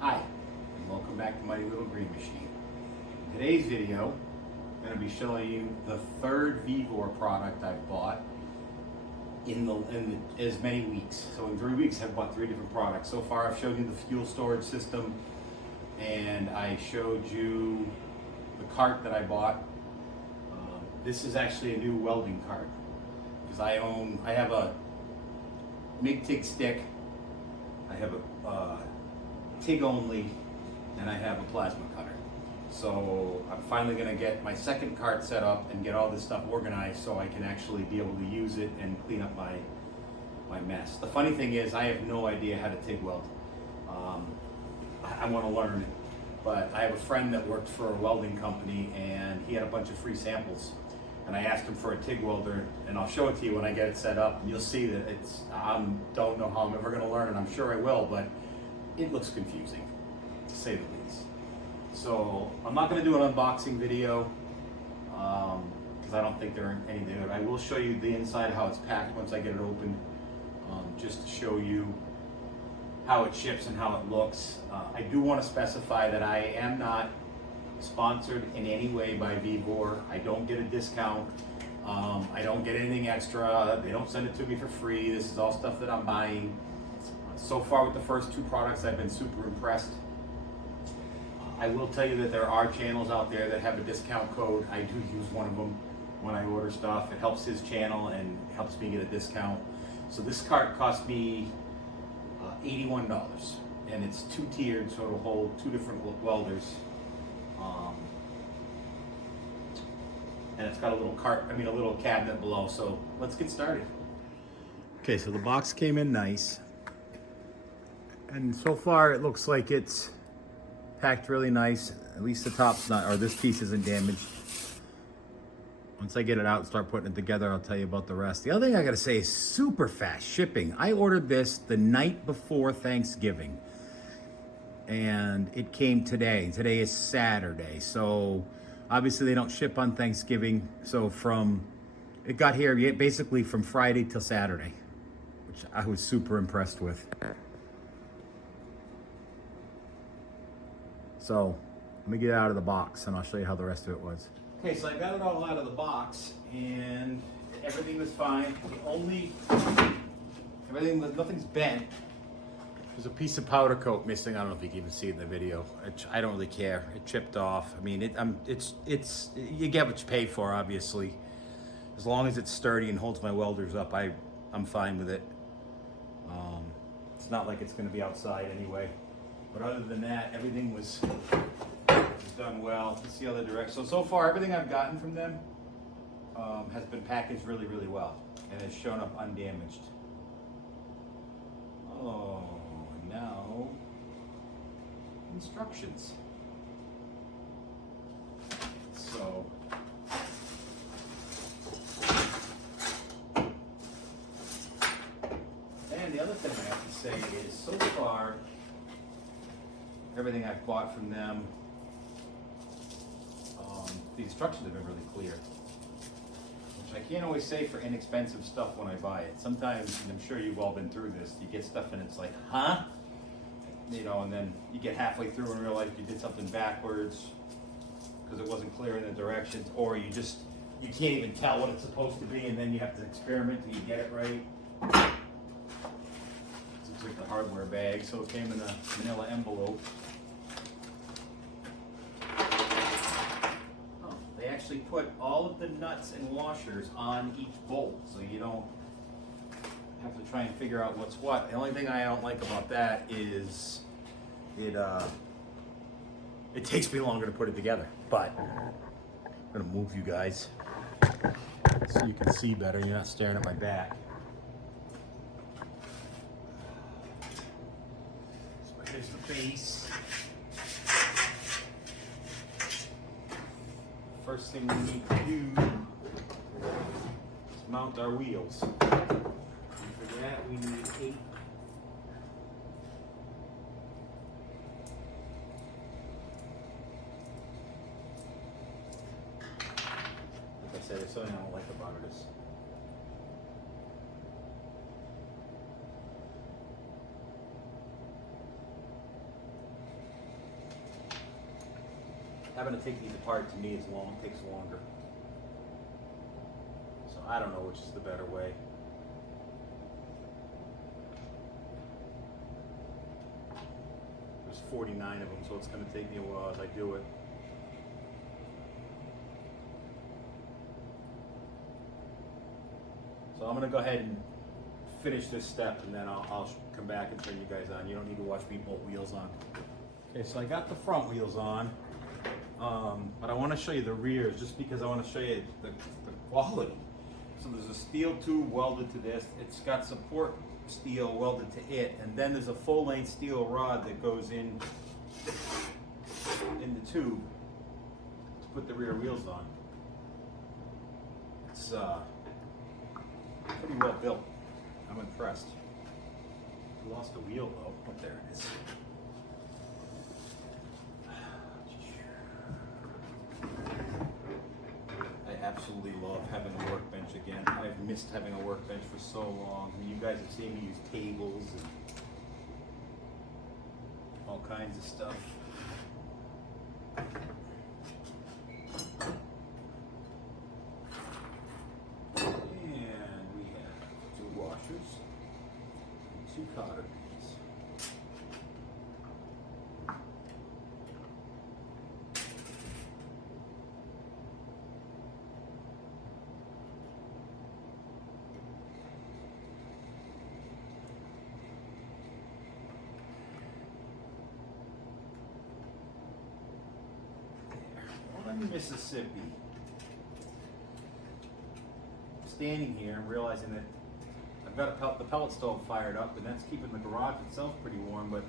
Hi, and welcome back to Mighty Little Green Machine. In today's video, I'm going to be showing you the third Vevor product I've bought in as many weeks. So in 3 weeks, I've bought 3 different products. So far, I've showed you the fuel storage system, and I showed you the cart that I bought. This is actually a new welding cart because I have a MIG-TIG stick, I have a TIG only, and I have a plasma cutter. So I'm finally going to get my second cart set up and get all this stuff organized so I can actually be able to use it and clean up my mess. The funny thing is I have no idea how to TIG weld. I want to learn it, but I have a friend that worked for a welding company and he had a bunch of free samples. And I asked him for a TIG welder, and I'll show it to you when I get it set up. And you'll see that I don't know how I'm ever going to learn it. I'm sure I will, but it looks confusing, to say the least. So I'm not going to do an unboxing video because I don't think there are any there. I will show you the inside, how it's packed once I get it open, just to show you how it ships and how it looks. I do want to specify that I am not sponsored in any way by Vevor. I don't get a discount. I don't get anything extra. They don't send it to me for free. This is all stuff that I'm buying. So far with the first 2 products, I've been super impressed. I will tell you that there are channels out there that have a discount code. I do use one of them when I order stuff. It helps his channel and helps me get a discount. So this cart cost me $81, and it's 2-tiered, so it'll hold 2 different welders. And it's got a little cabinet below. So let's get started. Okay, so the box came in nice. And so far it looks like it's packed really nice. At least the top's not, or this piece isn't damaged. Once I get it out and start putting it together, I'll tell you about the rest. The other thing I gotta say is super fast shipping. I ordered this the night before Thanksgiving, and it came today. Today is Saturday, so obviously they don't ship on Thanksgiving. So it got here basically from Friday till Saturday, which I was super impressed with. So let me get it out of the box and I'll show you how the rest of it was. Okay, so I got it all out of the box and everything was fine. Nothing's bent. There's a piece of powder coat missing. I don't know if you can even see it in the video. I don't really care. It chipped off. I mean, you get what you pay for, obviously. As long as it's sturdy and holds my welders up, I'm fine with it. It's not like it's going to be outside anyway. But other than that, everything was done well. Let's see other directions. So far, everything I've gotten from them has been packaged really, really well and has shown up undamaged. Oh, now instructions. So and the other thing I have to say is, so far, everything I've bought from them, the instructions have been really clear, which I can't always say for inexpensive stuff when I buy it. Sometimes, and I'm sure you've all been through this, you get stuff and it's like, huh? You know, and then you get halfway through and realize you did something backwards because it wasn't clear in the directions, or you can't even tell what it's supposed to be, and then you have to experiment till you get it right. This looks like the hardware bag, so it came in a manila envelope. They actually put all of the nuts and washers on each bolt, so you don't have to try and figure out what's what. The only thing I don't like about that is it takes me longer to put it together. But I'm gonna move you guys so you can see better. You're not staring at my back. So here's the base. First thing we need to do is mount our wheels. And for that we need 8. Like I said, there's something I don't like about it is having to take these apart to me takes longer. So I don't know which is the better way. There's 49 of them, so it's going to take me a while as I do it. So I'm going to go ahead and finish this step, and then I'll come back and turn you guys on. You don't need to watch me bolt wheels on. Okay, so I got the front wheels on, but I want to show you the rears just because I want to show you the quality. So there's a steel tube welded to this. It's got support steel welded to it, and then there's a full-length steel rod that goes in the tube to put the rear wheels on. It's pretty well built. I'm impressed. Lost a wheel though, but there it is. I absolutely love having a workbench again. I've missed having a workbench for so long. You guys have seen me use tables and all kinds of stuff. And we have 2 washers and 2 cotter pins. Mississippi. Standing here and realizing that I've got the pellet stove fired up, and that's keeping the garage itself pretty warm, but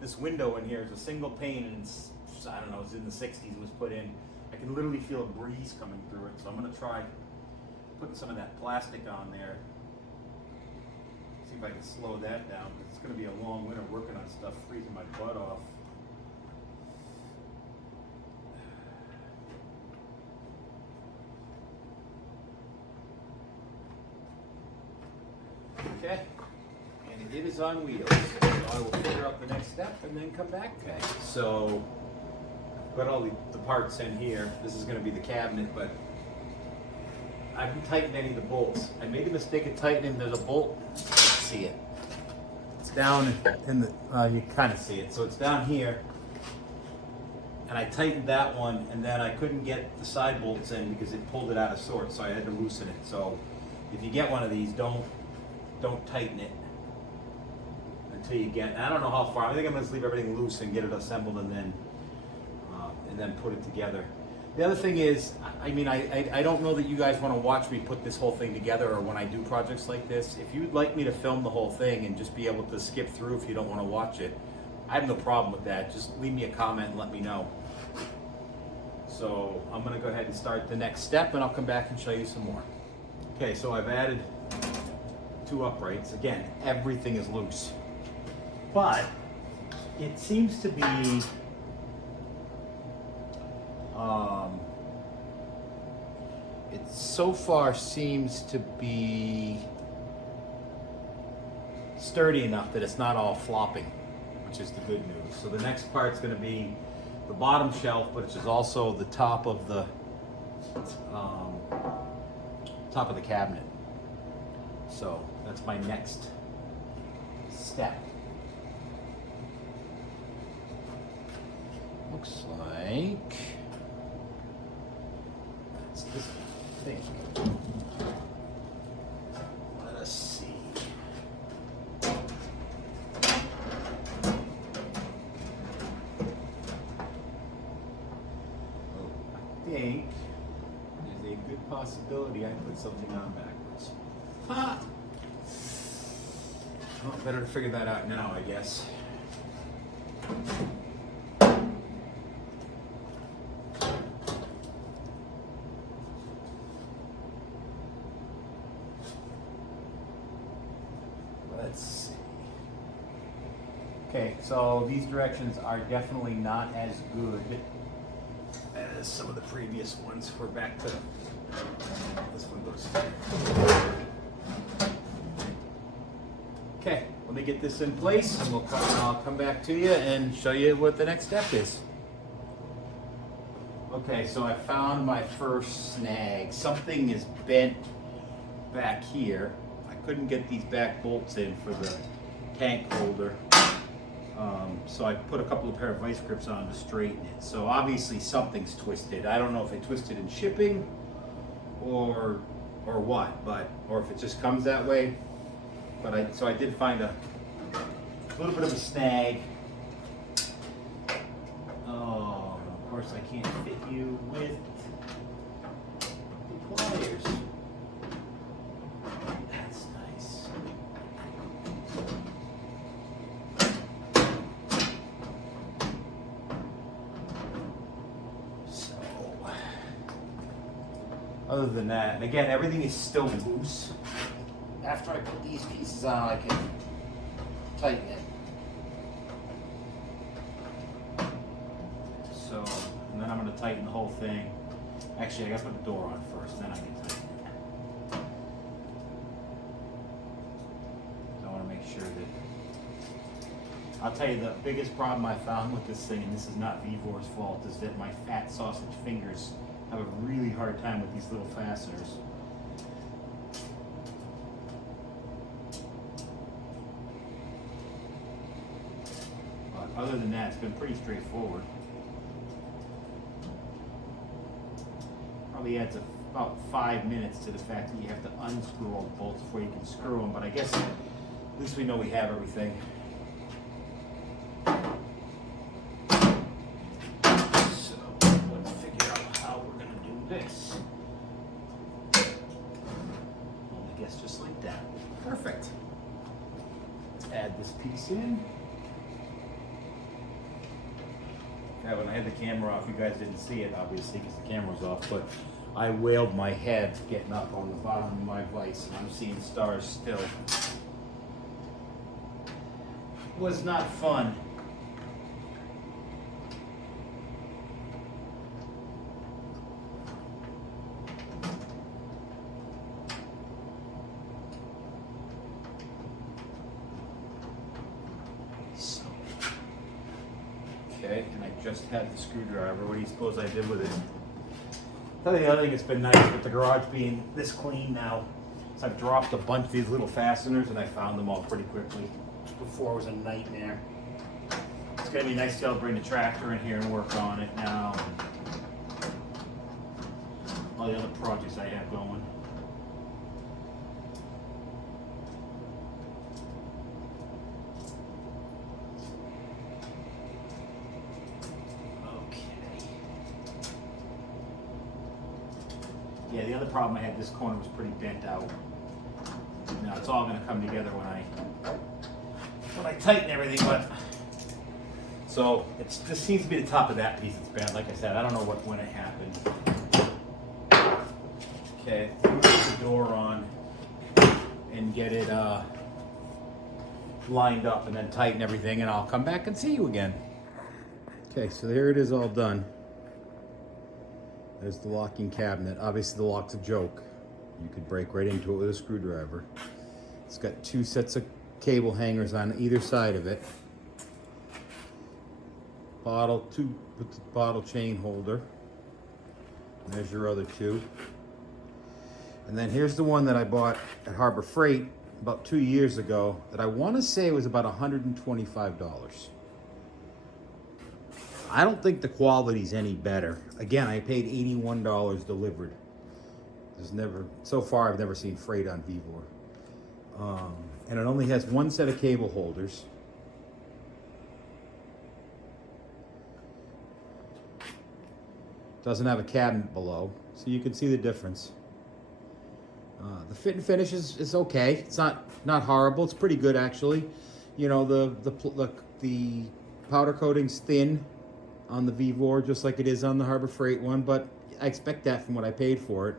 this window in here is a single pane, and it's, I don't know, it's in the 60s, it was put in. I can literally feel a breeze coming through it, so I'm going to try putting some of that plastic on there. See if I can slow that down, because it's going to be a long winter working on stuff, freezing my butt off. Okay, and it is on wheels. So I will figure out the next step and then come back. Okay, so I've got all the parts in here. This is going to be the cabinet, but I haven't tightened any of the bolts. I made the mistake of tightening. There's a bolt. Let's see it. It's down in the. You kind of see it. So it's down here, and I tightened that one, and then I couldn't get the side bolts in because it pulled it out of sorts. So I had to loosen it. So if you get one of these, don't tighten it until you get, I don't know how far. I think I'm going to leave everything loose and get it assembled and then put it together. The other thing is, I mean, I don't know that you guys want to watch me put this whole thing together, or when I do projects like this. If you'd like me to film the whole thing and just be able to skip through if you don't want to watch it, I have no problem with that. Just leave me a comment and let me know. So I'm going to go ahead and start the next step, and I'll come back and show you some more. Okay, so I've added 2 uprights. Again, everything is loose, but it seems to be it so far seems to be sturdy enough that it's not all flopping, which is the good news. So the next part's going to be the bottom shelf, but it's also the top of the cabinet. So that's my next step. Looks like that's this thing. Let us see. Oh, I think there's a good possibility I put something on backwards. Ha! Well, better to figure that out now, I guess. Let's see. Okay, so these directions are definitely not as good as some of the previous ones. We're back to this one goes. Okay, let me get this in place, and I'll come back to you and show you what the next step is. Okay, so I found my first snag. Something is bent back here. I couldn't get these back bolts in for the tank holder. So I put a couple of pair of vice grips on to straighten it. So obviously something's twisted. I don't know if it twisted in shipping or what, or if it just comes that way. So I did find a little bit of a snag. Oh, of course I can't fit you with the pliers. That's nice. So, other than that, and again, everything is still loose. After I put these pieces on, I can tighten it. So, and then I'm going to tighten the whole thing. Actually, I got to put the door on first, then I can tighten it. So I want to make sure that... I'll tell you, the biggest problem I found with this thing, and this is not Vevor's fault, is that my fat sausage fingers have a really hard time with these little fasteners. Other than that, it's been pretty straightforward. Probably adds about 5 minutes to the fact that you have to unscrew all the bolts before you can screw them, but I guess at least we know we have everything. So let's figure out how we're going to do this. Well, I guess just like that. Perfect. Let's add this piece in. When I had the camera off, you guys didn't see it, obviously, because the camera was off, but I wailed my head getting up on the bottom of my vise, and I'm seeing stars still. It was not fun. Okay, and I just had the screwdriver. What do you suppose I did with it? I think the other thing that's been nice with the garage being this clean now is I've dropped a bunch of these little fasteners and I found them all pretty quickly. Before it was a nightmare. It's going to be nice to be able to bring the tractor in here and work on it now. All the other projects I have going. Yeah, the other problem I had, this corner was pretty bent out. Now it's all going to come together when I tighten everything, but so this seems to be the top of that piece that's bent. Like I said, I don't know when it happened. Okay, put the door on and get it lined up, and then tighten everything, and I'll come back and see you again. Okay, so there it is, all done. There's the locking cabinet. Obviously the lock's a joke. You could break right into it with a screwdriver. It's got 2 sets of cable hangers on either side of it. Two with the bottle chain holder. And there's your other 2. And then here's the one that I bought at Harbor Freight about 2 years ago that I want to say was about $125. I don't think the quality's any better. Again, I paid $81 delivered. So far I've never seen freight on Vevor. And it only has 1 set of cable holders. Doesn't have a cabinet below, so you can see the difference. The fit and finish is okay. It's not horrible. It's pretty good actually. You know, the powder coating's thin on the Vevor, just like it is on the Harbor Freight one, but I expect that from what I paid for it.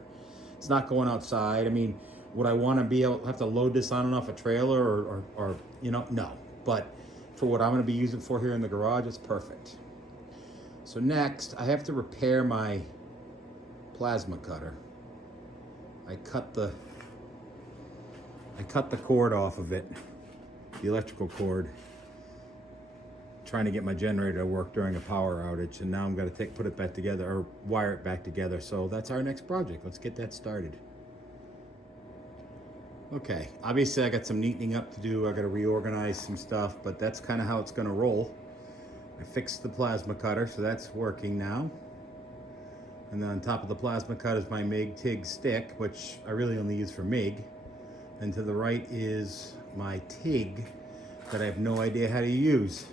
It's not going outside. I mean, would I want to be able to have to load this on and off a trailer or you know, no. But for what I'm going to be using for here in the garage, it's perfect. So next, I have to repair my plasma cutter. I cut the cord off of it, the electrical cord, trying to get my generator to work during a power outage, and now I'm going to put it back together, or wire it back together. So that's our next project. Let's get that started. Okay, obviously I got some neatening up to do. I got to reorganize some stuff, but that's kind of how it's going to roll. I fixed the plasma cutter, so that's working now. And then on top of the plasma cut is my MIG TIG stick, which I really only use for MIG. And to the right is my TIG that I have no idea how to use.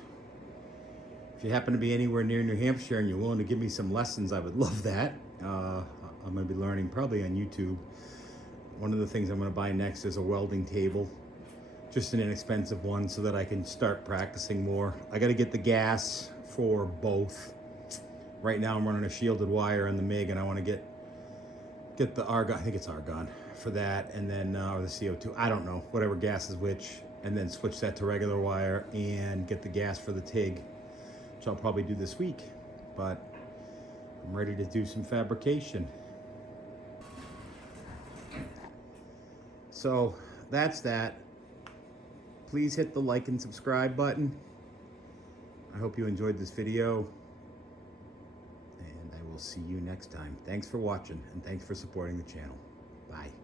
If you happen to be anywhere near New Hampshire and you're willing to give me some lessons, I would love that. I'm going to be learning probably on YouTube. One of the things I'm going to buy next is a welding table, just an inexpensive one, so that I can start practicing more. I got to get the gas for both. Right now I'm running a shielded wire on the MIG, and I want to get the argon, I think it's argon, for that, and then, or the CO2, I don't know, whatever gas is which, and then switch that to regular wire and get the gas for the TIG, which I'll probably do this week. But I'm ready to do some fabrication. So that's that. Please hit the like and subscribe button. I hope you enjoyed this video. We'll see you next time. Thanks for watching, and thanks for supporting the channel. Bye.